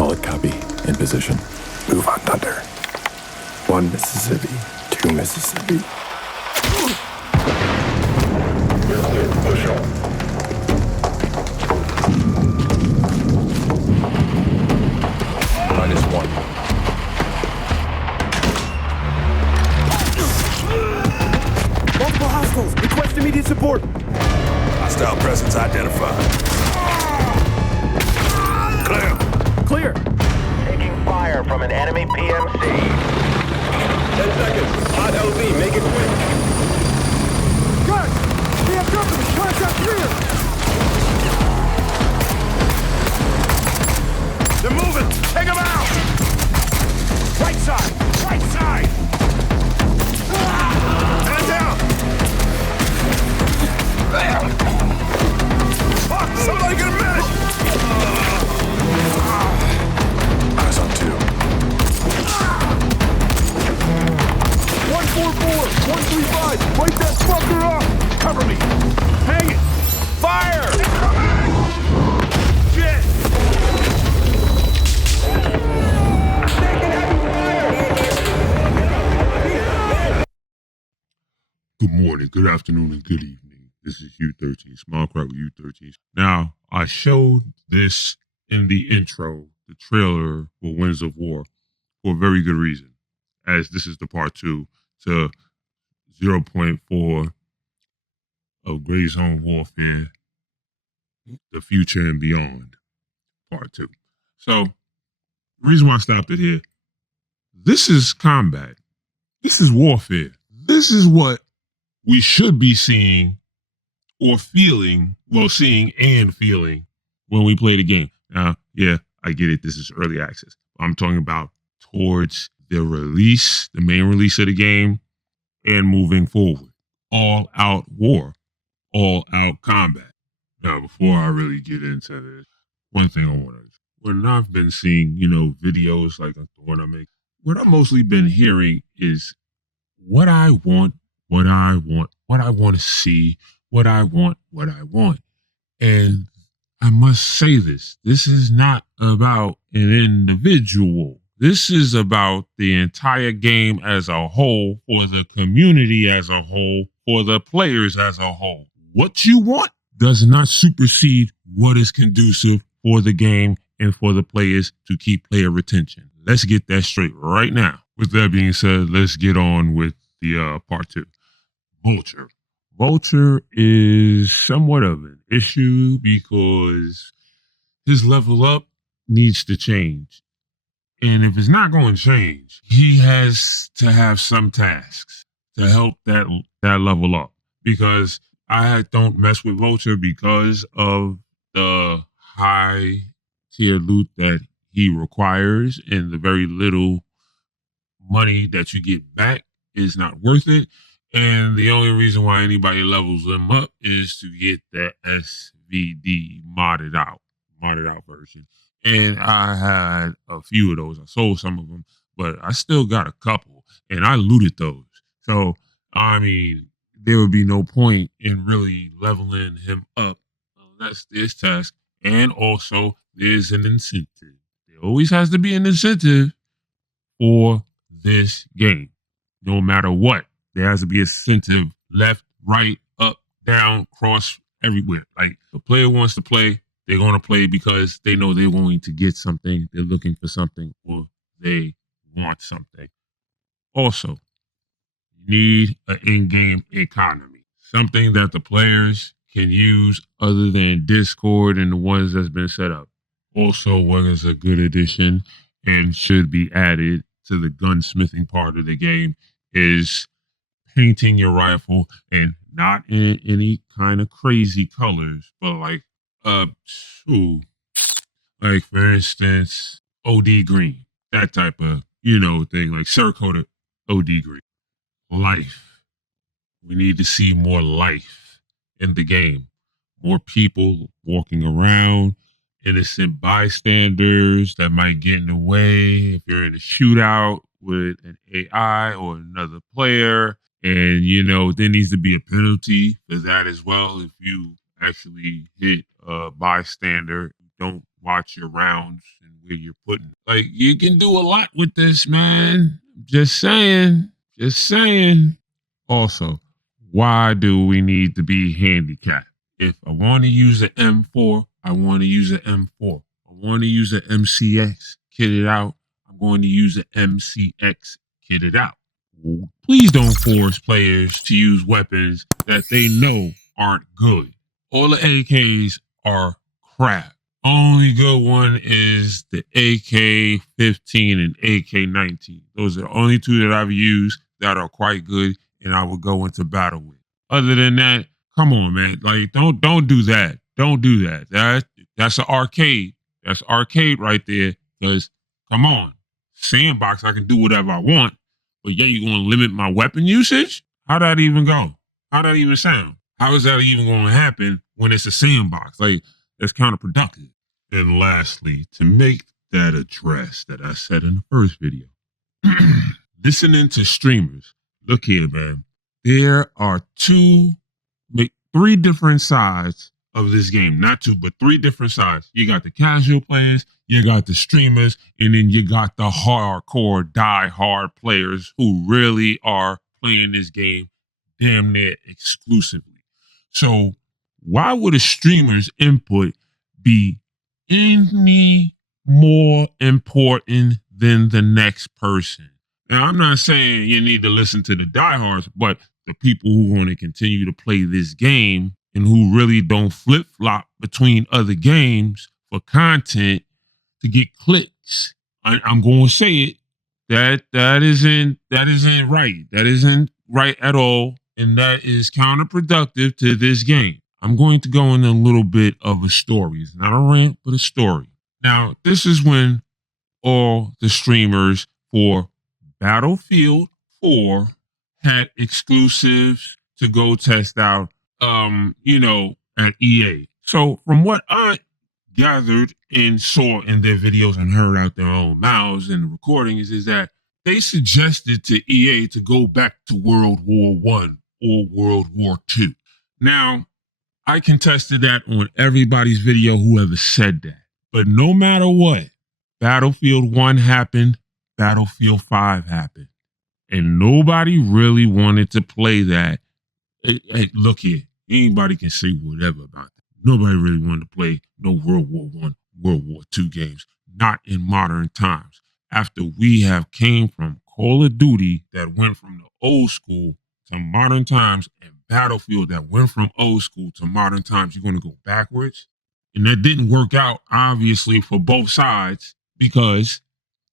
Solid copy. In position. Move on, Thunder. 1 Mississippi. 2 Mississippi. You're clear. Push on. -1. Multiple hostiles. Request immediate support. Hostile presence identified. Clear. Clear. Taking fire from an enemy PMC. 10 seconds. Hot LZ. Make it quick. Guys, we have company. Contact clear. They're moving. Take them out. Right side. Right side. Man down. Fuck, somebody get a medic. Eyes on 2. 144, 135. Wake that fucker up. Cover me. Hang it. Fire. Shit. Good morning, good afternoon, and good evening. This is U13, Small Crack with U13. Now, I showed this in the intro, the trailer for Winds of War, for a very good reason, as this is the part 2 to 0.4 of Gray Zone Warfare, the future and beyond, part 2. So, the reason why I stopped it here, this is combat. This is warfare. This is what we should be seeing or feeling, seeing and feeling when we play the game. Now, yeah, I get it. This is early access. I'm talking about towards the release, the main release of the game, and moving forward. All out war, all out combat. Now, before I really get into this, one thing I want to, when I've been seeing, videos like the one I make, what I've mostly been hearing is what I want to see, what I want. And I must say this is not about an individual. This is about the entire game as a whole, for the community as a whole, for the players as a whole. What you want does not supersede what is conducive for the game and for the players to keep player retention. Let's get that straight right now. With that being said, let's get on with the part 2. Vulture. Vulture is somewhat of an issue because his level up needs to change. And if it's not going to change, he has to have some tasks to help that level up. Because I don't mess with Vulture because of the high tier loot that he requires, and the very little money that you get back is not worth it. And the only reason why anybody levels them up is to get that SVD modded out version. And I had a few of those. I sold some of them, but I still got a couple, and I looted those. So, I mean, there would be no point in really leveling him up unless there's task. And also, there's an incentive. There always has to be an incentive for this game. No matter what, there has to be incentive left, right, up, down, cross, everywhere. Like, the player wants to play, they're going to play because they know they're going to get something, they're looking for something, or they want something. Also, you need an in-game economy, something that the players can use other than Discord and the ones that's been set up. Also, what is a good addition and should be added to the gunsmithing part of the game is painting your rifle, and not in any kind of crazy colors, but like for instance, OD green, that type of, thing, like Cerakote OD green. Life. We need to see more life in the game. More people walking around, innocent bystanders that might get in the way if you're in a shootout with an AI or another player. And, there needs to be a penalty for that as well. If you actually hit a bystander, don't watch your rounds and where you're putting. Like, you can do a lot with this, man. Just saying. Just saying. Also, why do we need to be handicapped? If I want to use an M4, I want to use an M4. I want to use an MCX kitted out. I'm going to use an MCX kitted out. Please don't force players to use weapons that they know aren't good. All the AKs are crap. Only good one is the AK-15 and AK-19. Those are the only two that I've used that are quite good and I would go into battle with. Other than that, come on, man. Like, don't do that. Don't do that. That's an arcade. That's arcade right there. Because, come on. Sandbox, I can do whatever I want. But yeah, you're going to limit my weapon usage? How'd that even go? How'd that even sound? How is that even going to happen when it's a sandbox? Like, that's counterproductive. And lastly, to make that address that I said in the first video, listening to streamers. Look here, man. There are three different sides of this game. Not two, but three different sides. You got the casual players, you got the streamers, and then you got the hardcore, die-hard players who really are playing this game damn near exclusively. So why would a streamer's input be any more important than the next person? Now, I'm not saying you need to listen to the diehards, but the people who want to continue to play this game and who really don't flip-flop between other games for content to get clicks. I'm going to say it. That isn't right. That isn't right at all. And that is counterproductive to this game. I'm going to go in a little bit of a story. It's not a rant, but a story. Now, this is when all the streamers for Battlefield 4 had exclusives to go test out, at EA. So from what I gathered and saw in their videos and heard out their own mouths in the recordings is that they suggested to EA to go back to World War I or World War II. Now, I contested that on everybody's video who ever said that. But no matter what, Battlefield 1 happened, Battlefield 5 happened. And nobody really wanted to play that. Hey, look here, anybody can say whatever about that. Nobody really wanted to play no World War I, World War II games, not in modern times. After we have came from Call of Duty that went from the old school to modern times and Battlefield that went from old school to modern times, you're going to go backwards. And that didn't work out, obviously, for both sides because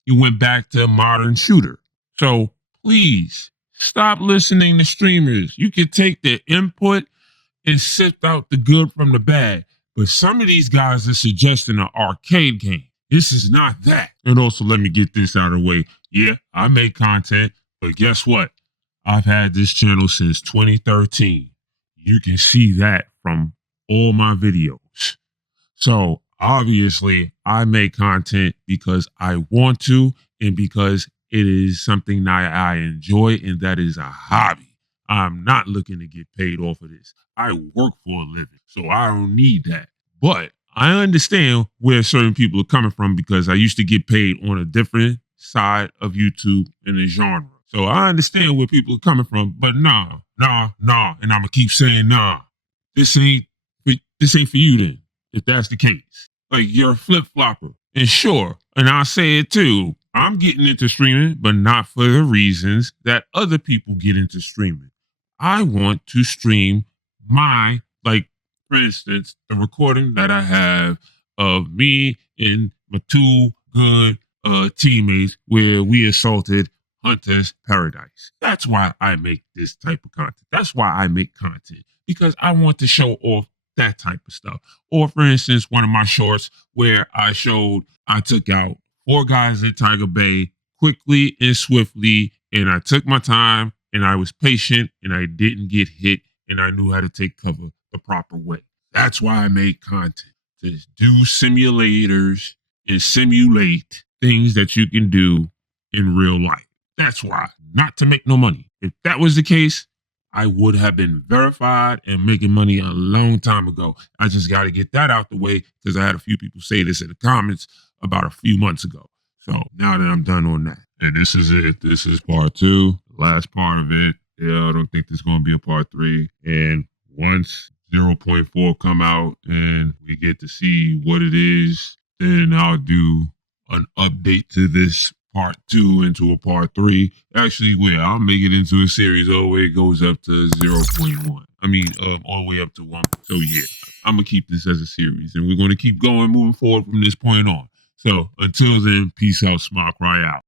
you went back to a modern shooter. So please stop listening to streamers. You can take their input and sift out the good from the bad. But some of these guys are suggesting an arcade game. This is not that. And also, let me get this out of the way. Yeah, I make content, but guess what? I've had this channel since 2013. You can see that from all my videos. So obviously, I make content because I want to and because it is something that I enjoy and that is a hobby. I'm not looking to get paid off of this. I work for a living, so I don't need that. But I understand where certain people are coming from because I used to get paid on a different side of YouTube in a genre. So I understand where people are coming from, but nah. And I'm gonna keep saying nah. This ain't for you then, if that's the case. Like, you're a flip-flopper. And sure, and I'll say it too, I'm getting into streaming, but not for the reasons that other people get into streaming. I want to stream for instance, the recording that I have of me and my two good teammates where we assaulted Hunter's Paradise. That's why I make this type of content. That's why I make content, because I want to show off that type of stuff. Or for instance, one of my shorts where I took out 4 guys at Tiger Bay quickly and swiftly, and I took my time and I was patient and I didn't get hit and I knew how to take cover the proper way. That's why I make content, to do simulators and simulate things that you can do in real life. That's why, not to make no money. If that was the case, I would have been verified and making money a long time ago. I just got to get that out the way because I had a few people say this in the comments about a few months ago. So now that I'm done on that, and this is it. This is part 2, the last part of it. Yeah, I don't think there's going to be a part 3. And once 0.4 come out and we get to see what it is, then I'll do an update to this part 2 into a part 3. Actually, I'll make it into a series all the way it goes up to 0.1. I mean, all the way up to 1. So yeah, I'm gonna keep this as a series, and we're gonna keep going, moving forward from this point on. So until then, peace out, Smart Cry out.